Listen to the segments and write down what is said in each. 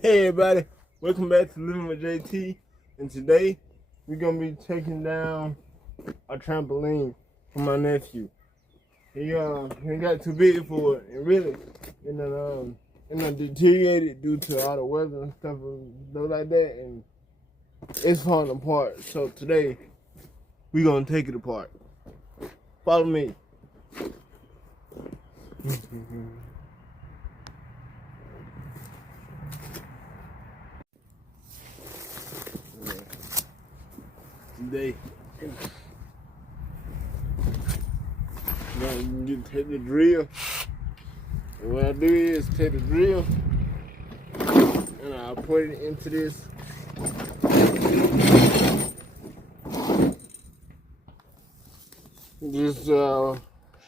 Hey everybody, welcome back to Living with JT, and today we're gonna be taking down a trampoline for my nephew. He got too big for it, and really, it deteriorated due to all the weather and stuff like that, and it's falling apart. So today we're gonna take it apart. Follow me. Today, I'm gonna take the drill. And what I do is take the drill and I put it into this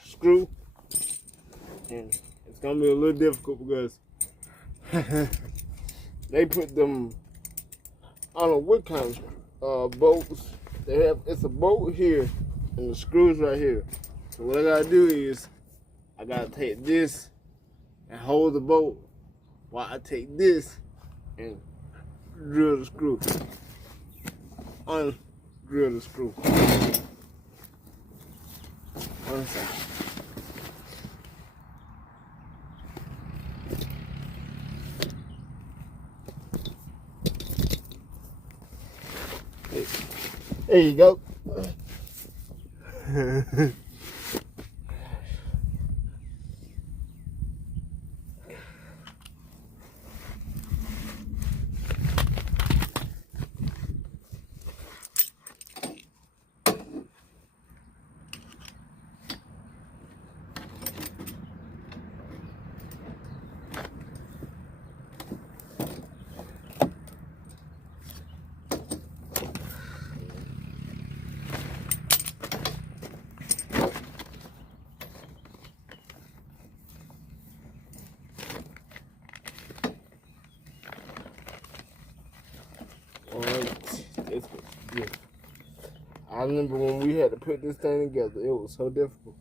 screw, and it's gonna be a little difficult because they put them, I don't know what kind of bolts they have. It's a bolt here and the screws right here. So what I gotta do is I gotta take this and hold the bolt while I take this and drill the screw. Undrill the screw. One second. There you go. I remember when we had to put this thing together, it was so difficult.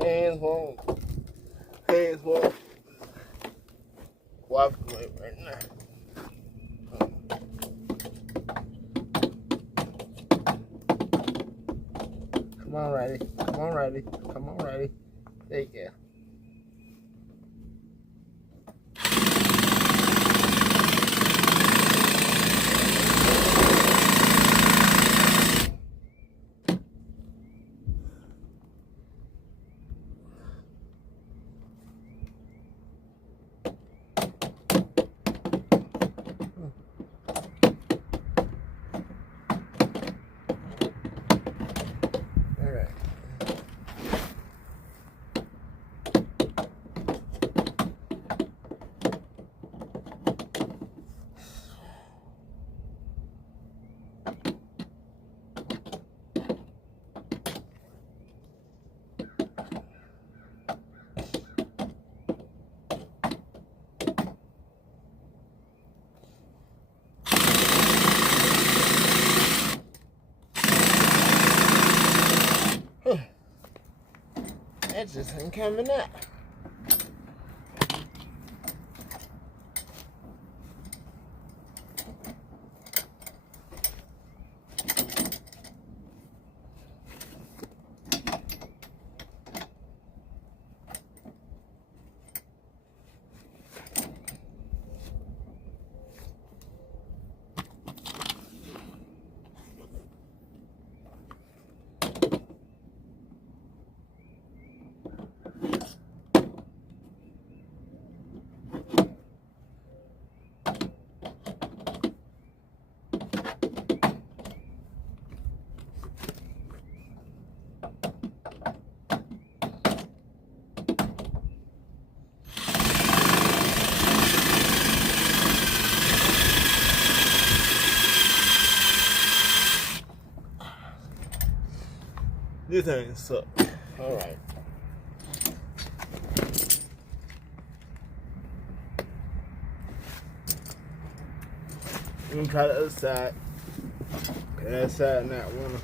Hands home. Hands home. Walk away right now. Come on, Riley. Come on, Riley. Come on, Riley. There you go. That just ain't coming up. This ain't suck. Alright. Let me try the other side. That side not wanna.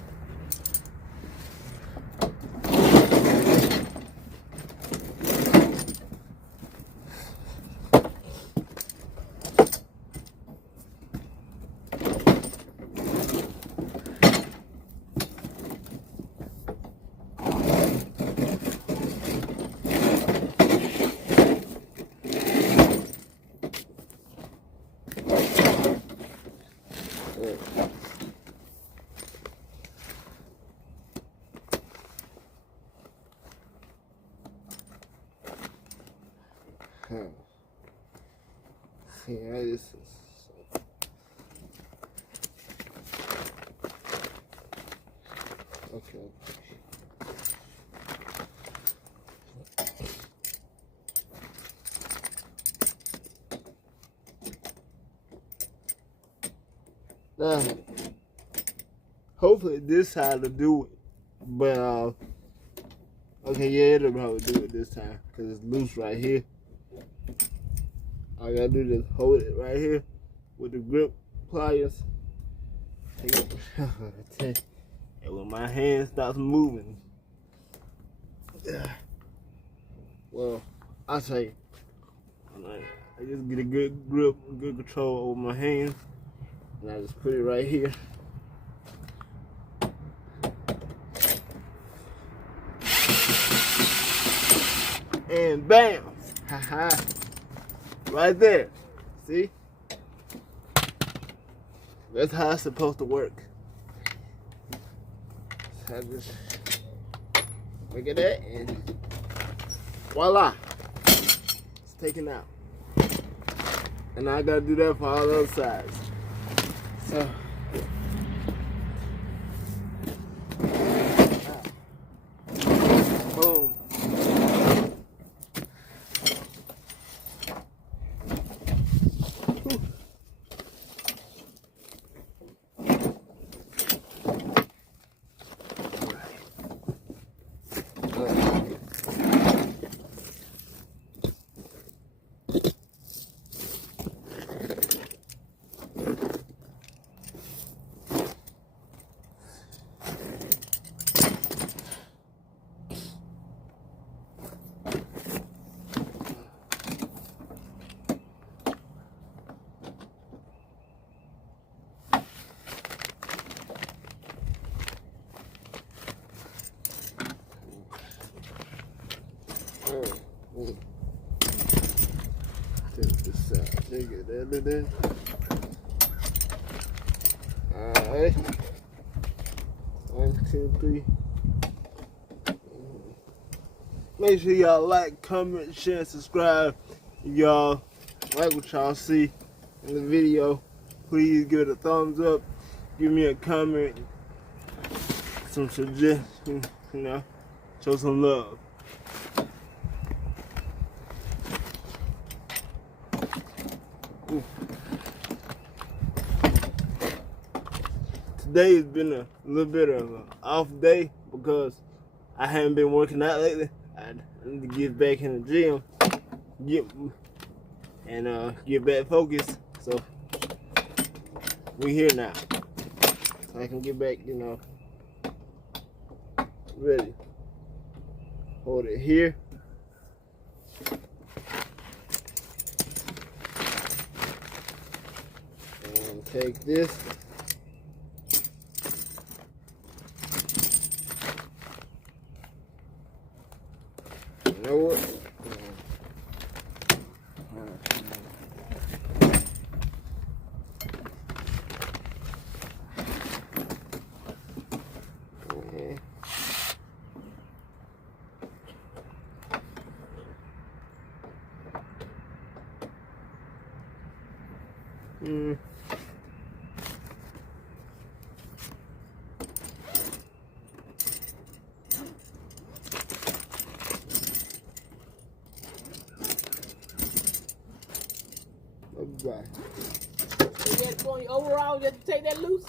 See how this is. Okay. Now, hopefully this side will do it, but okay, yeah, it'll probably do it this time because it's loose right here. All I gotta do is hold it right here with the grip pliers. Take it, and when my hand stops moving, well, I say, I just get a good grip, good control over my hands, and I just put it right here. And bam! Haha! Right there. See? That's how it's supposed to work. So I just look at that and voila! It's taken out. And I gotta do that for all the other sides. So boom. Take this side, take it there. Alright. 1, 2, 3. Make sure y'all like, comment, share, and subscribe. If y'all like what y'all see in the video, please give it a thumbs up. Give me a comment, some suggestions, you know, show some love. Today has been a little bit of an off day because I haven't been working out lately. I need to get back in the gym, get back focused. So we here now, so I can get back, you know, ready. Hold it here. And take this. You know what? Right. You had to put on your overalls just to take that loose?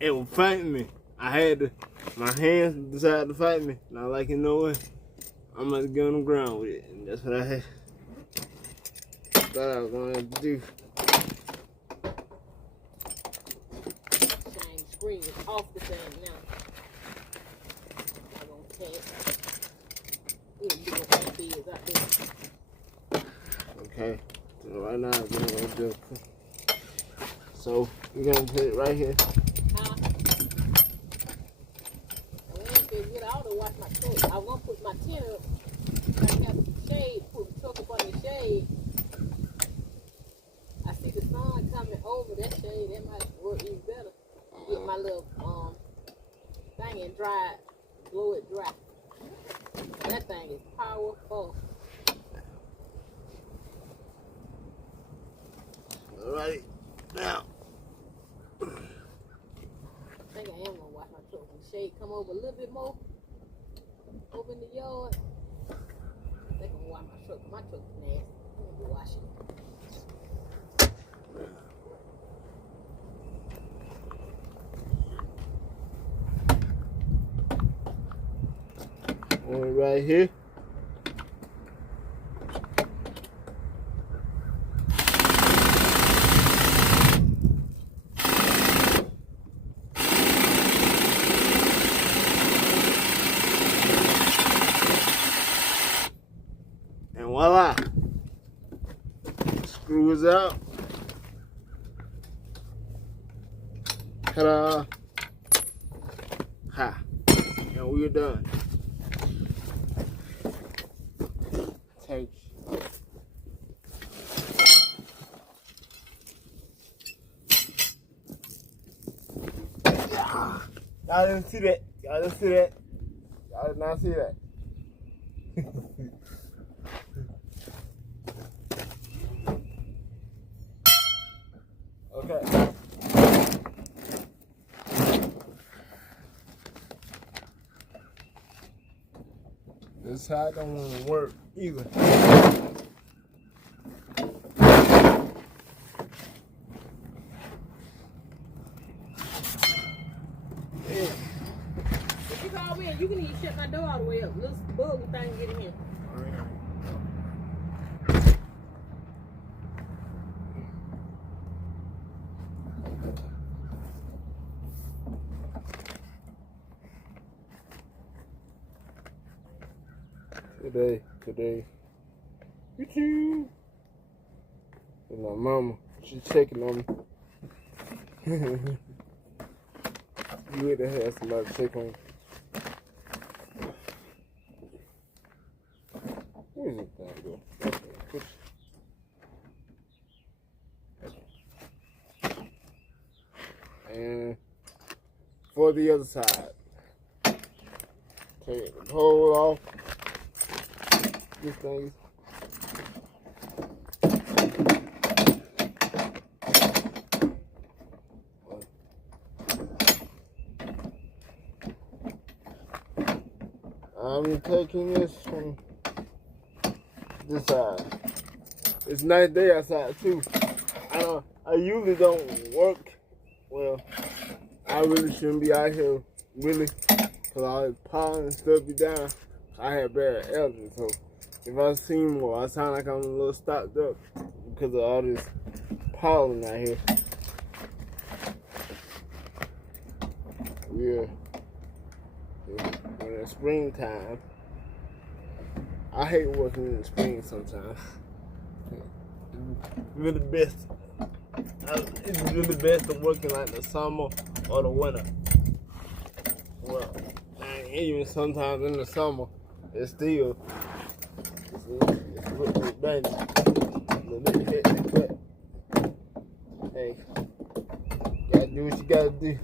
It will faint me. my hands decided to fight me. And I like, you know what? I'm gonna get on the ground with it. And that's what I thought I was gonna have to do. Shine screen is off the thing now. I'm gonna catch. We'll do what big is out there. Okay. So right now, we're gonna do. So we're gonna put it right here. Huh? I went to get out to wash my truck. I was gonna put my tent up. I have some shade, put the truck up on the shade. I see the sun coming over that shade. That might work even better. Get my little thing and dry it, blow it dry. That thing is powerful. All right, now. I think I am gonna wash my truck. When the shade come over a little bit more, over in the yard, I think I'm gonna wash my truck. My truck is nasty. I'm gonna go wash it. One right here. And voila. Screw is out. Ta-da. Ha. And we're done. Take. Y'all didn't see that. Y'all didn't see that. Y'all did not see that. Okay. This side don't want to work either. If you call me, you can even shut my door all the way up. Little bug thing get in here. Today. YouTube. And my mama, she's checking on me. You would have had somebody check on you. Where's this thing go? And for the other side, take the pole off. This thing. I'm taking this from this side. It's a nice day outside too. I usually don't work. Well, I really shouldn't be out here really, cause all this pollen and stuff be down. I have bad allergies, so if I see more, I sound like I'm a little stocked up because of all this pollen out here. Yeah. When it's springtime, I hate working in the spring sometimes. Really best. It's really best to work in like the summer or the winter. Well, and even sometimes in the summer, it's still it's a little bit dangerous, a little bit hectic, but hey, gotta do what you gotta do.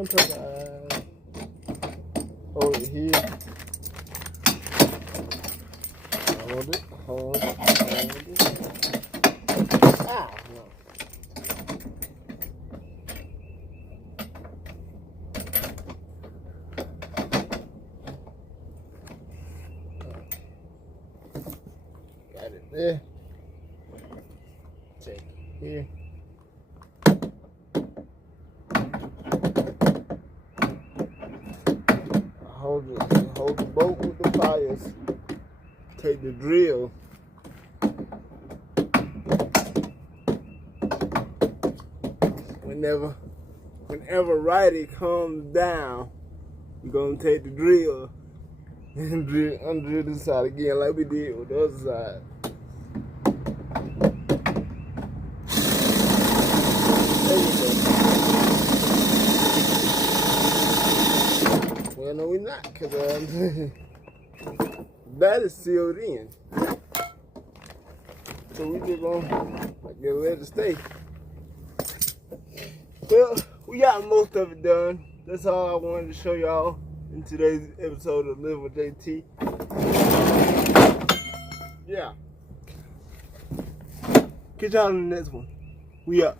improvise. Hold it here. Hold it, hold it, hold it. Ah, no. Got it there. Take it here. Hold the boat with the pliers. Take the drill. Whenever righty comes down, we're gonna take the drill and undrill this side again like we did with the other side. There you go. Well, no, we're not, because that is sealed in. So we just gonna let it stay. Well, we got most of it done. That's all I wanted to show y'all in today's episode of Living with JT. Yeah. Catch y'all in the next one. We up.